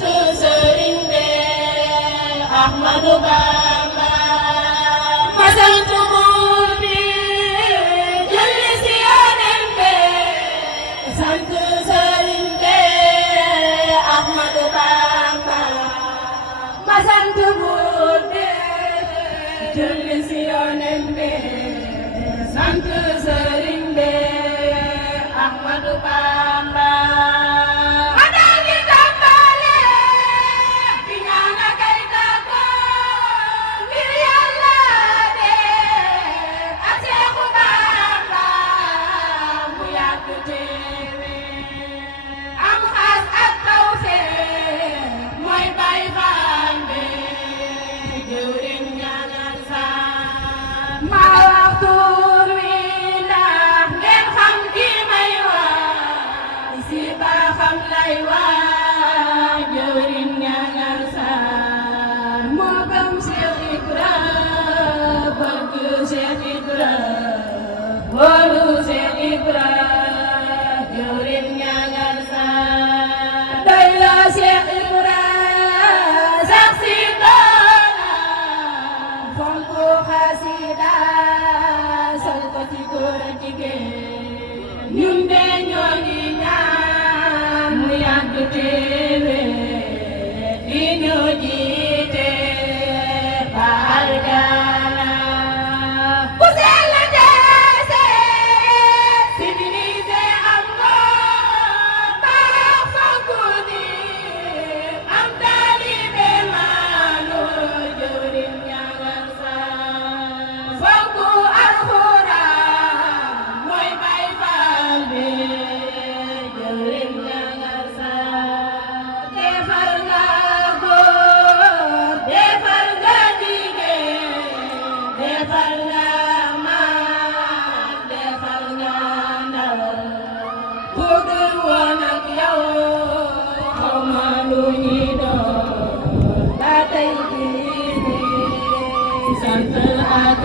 sant sëriñ be Ahmadu Bamba ma sant buur bi julli si Yonent be sant sëriñ be Ahmadu Bamba ma sant buur bi julli si Yonent be sant sëriñ be Ahmadu Bamba ma daal di tàmbale di ñaan ak ay tàggoo ngir Yàlla de ak Seexu Bamba mu yàgg teewe am xaas ak tawfeex mooy Baay Faal be jëwriñ ñaanal saa ma wax tur wi ndax ngeen xam ki may wax si ba xam lay wax jëwriñ ñaanal saa moo gëm Cheikh Ibra bëgg Cheikh Ibra wóolu Cheikh Ibra jëwriñ ñaanal saa doy la Cheikh Ibra sax si doona fonku xasida sol ko ci góor ak jigéen ñun de ñoo ngi ñaan mu yàgg teewe di ñu jiite ba aljana ku sell deese civilisé am ngor baax fonku di am taalibe maanu jëwriñ ñaanal saa fonku alxuraan mooy Baay Faal be jëwriñ ñaanal saa defar nga góor defar nga jigéen defar nga mag defar nga ndaw bu dul woon ak yow xaw ma lu ñuy doon ba tey jii sant ak